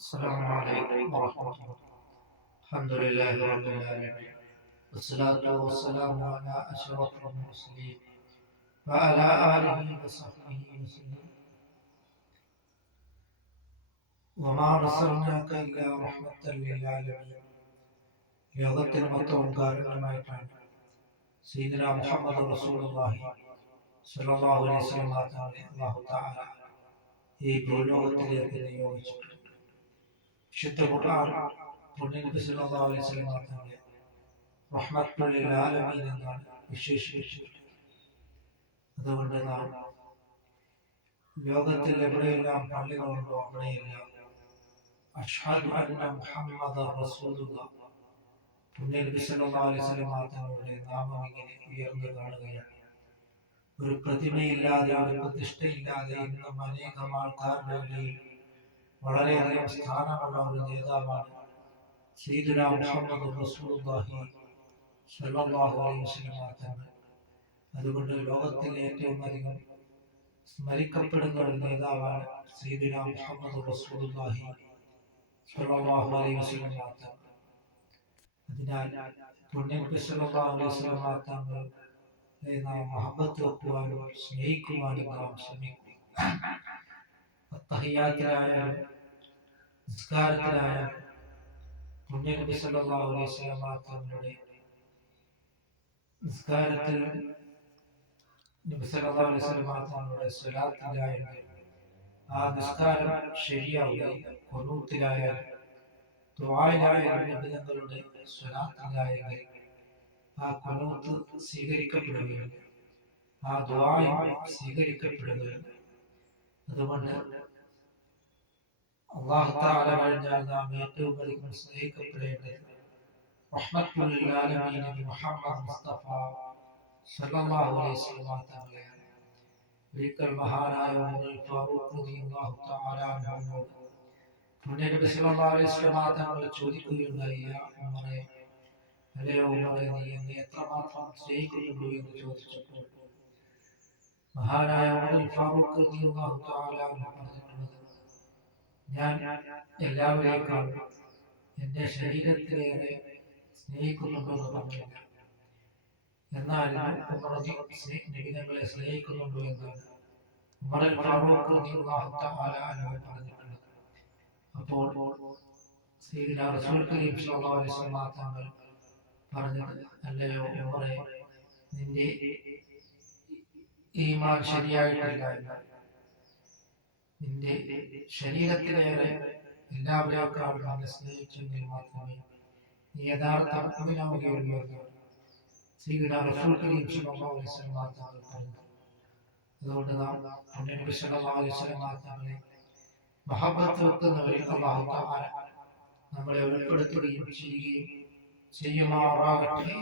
السلام عليكم ورحمة الله. الحمد لله رب العالمين، والصلاة والسلام على أشرف المرسلين وعلى آله وصحبه وسلم. وما أرسلناك إلا رحمة للعالمين. ലോകത്തിന് മൊത്തവും കാരണമായിട്ടാണ് സയ്യിദുന മുഹമ്മദ് റസൂലുള്ളാഹി സ്വല്ലല്ലാഹു അലൈഹി വസല്ലം തങ്ങളെ അല്ലാഹു തആല ഈ ഭൂലോകത്തിലേക്ക് നിയോഗിച്ചിട്ടുണ്ട്. വിശുദ്ധ ഖുർആൻ പുണ്യനബി സല്ലല്ലാഹു അലൈഹി വസല്ലം തങ്ങളെ റഹ്മത്തുൽ ലിൽ ആലമീൻ എന്നാണ് വിശേഷിപ്പിച്ചിട്ടുള്ളത്. അതുകൊണ്ട് നാം ലോകത്തിൽ എവിടെയെല്ലാം പള്ളികളുണ്ടോ അവിടെയെല്ലാം അഷ്ഹദു അന്ന മുഹമ്മദൻ റസൂലുള്ളാഹ് പുണ്യനബി സല്ലല്ലാഹു അലൈഹി വസല്ലം തങ്ങളുടെ നാമം ഇങ്ങനെ ഉയർന്നു കാണുകയാണ്. ഒരു പ്രതിമയില്ലാതെ, ഒരു പ്രതിഷ്ഠയില്ലാതെ ഇന്നും അനേകം ആൾക്കാരുടെ ഇടയിൽ വളരെയധികം സ്ഥാനമുള്ള ഒരു നേതാവാണ് സയ്യിദുനാ മുഹമ്മദ് റസൂലുള്ളാഹി സ്വല്ലല്ലാഹു അലൈഹി വസല്ലം തങ്ങൾ. അതുകൊണ്ട് ലോകത്തിൽ ഏറ്റവും അധികം സ്മരിക്കപ്പെടുന്ന ഒരു നേതാവാണ് സയ്യിദുനാ മുഹമ്മദ് റസൂലുള്ളാഹി സ്വല്ലല്ലാഹു അലൈഹി വസല്ലം തങ്ങൾ. അതിനാൽ പുണ്യനബി സല്ലല്ലാഹു അലൈഹി വസല്ലം തങ്ങൾ നാം മഹബത്ത് വെക്കുവാനും സ്നേഹിക്കുവാനും നാം ശ്രമിക്കുക. തഹിയ്യാത്തിലായാലും നിസ്കാരത്തിലായാലും പുണ്യനബി സല്ലല്ലാഹു അലൈഹി വസല്ലം തങ്ങളുടെ നിസ്കാരത്തിൽ നബി സല്ലല്ലാഹു അലൈഹി വസല്ലം തങ്ങളുടെ സ്വലാത്തിലായാലും ആ നിസ്കാരം ശരിയാവുകയില്ല. ഖുനൂത്തിലായാലും ദുആയിലായാലും നബി തങ്ങളുടെ സ്വലാത്തിലായെങ്കിൽ ആ ഖുനൂത്ത് സ്വീകരിക്കപ്പെടുകയില്ല, ആ ദുആയും സ്വീകരിക്കപ്പെടുകയില്ല. അതുകൊണ്ട് അല്ലാഹു തആല കഴിഞ്ഞാൽ നാം ഏറ്റവും അധികം സ്നേഹിക്കപ്പെടേണ്ടത് റഹ്മത്തുൽ ലിൽ ആലമീൻ നബി മുഹമ്മദ് മുസ്തഫ സല്ലല്ലാഹു അലൈഹി വസല്ലം തങ്ങളെയാണ്. ഒരിക്കൽ മഹാനായ ഉമർ ഫാറൂഖ് റളിയല്ലാഹു തആല അൻഹുവിനോട് പുണ്യനബി സല്ലല്ലാഹു അലൈഹി വസല്ലം തങ്ങൾ ചോദിക്കുകയുണ്ടായി, യാ ഉമറേ, അല്ലയോ ഉമറേ, നീ എന്നെ എത്രമാത്രം സ്നേഹിക്കുന്നുണ്ടോ എന്ന് ചോദിച്ചപ്പോൾ മഹാനായ ഉമർ ഫാറൂഖ് റളിയല്ലാഹു തആല അൻഹു പറഞ്ഞിട്ടുള്ളത്, ഞാൻ എല്ലാവരേക്കാളും എന്റെ ശരീരത്തിലേറെ സ്നേഹിക്കുന്നുണ്ടോ എന്ന് പറഞ്ഞില്ല. എന്നാൽ നബിതങ്ങളെ സ്നേഹിക്കുന്നുണ്ടോ എന്നാണ് ഉമർ ഫാറൂഖ് റളിയല്ലാഹു തആല അൻഹു പറഞ്ഞിട്ടുള്ളത്. അപ്പോൾ സയ്യിദുനാ റസൂൽ കരീം സ്വല്ലല്ലാഹു അലൈഹി വസല്ലം തങ്ങൾ പറഞ്ഞത്, അല്ലയോ ഉമറേ, നിന്റെ ഈമാൻ ശരിയായിട്ടില്ല, നിന്റെ ശരീരത്തിലേറെ എല്ലാവരേക്കാളും അവനെ സ്നേഹിച്ചെങ്കിൽ മാത്രമേ നീ യഥാർത്ഥ മുഅ്മിനാവുകയുള്ളൂ എന്ന് സയ്യിദുനാ റസൂൽ കരീം സ്വല്ലല്ലാഹു അലൈഹി വസല്ലം തങ്ങൾ പറഞ്ഞു. അതുകൊണ്ട് നാം പുണ്യനബി സ്വല്ലല്ലാഹു അലൈഹി വസല്ലം തങ്ങളെ മഹബത്ത് വെക്കുന്നവരിൽ അല്ലാഹു തആല നമ്മളെ ഉൾപ്പെടുത്തുകയും ചെയ്യുമാറാകട്ടെ.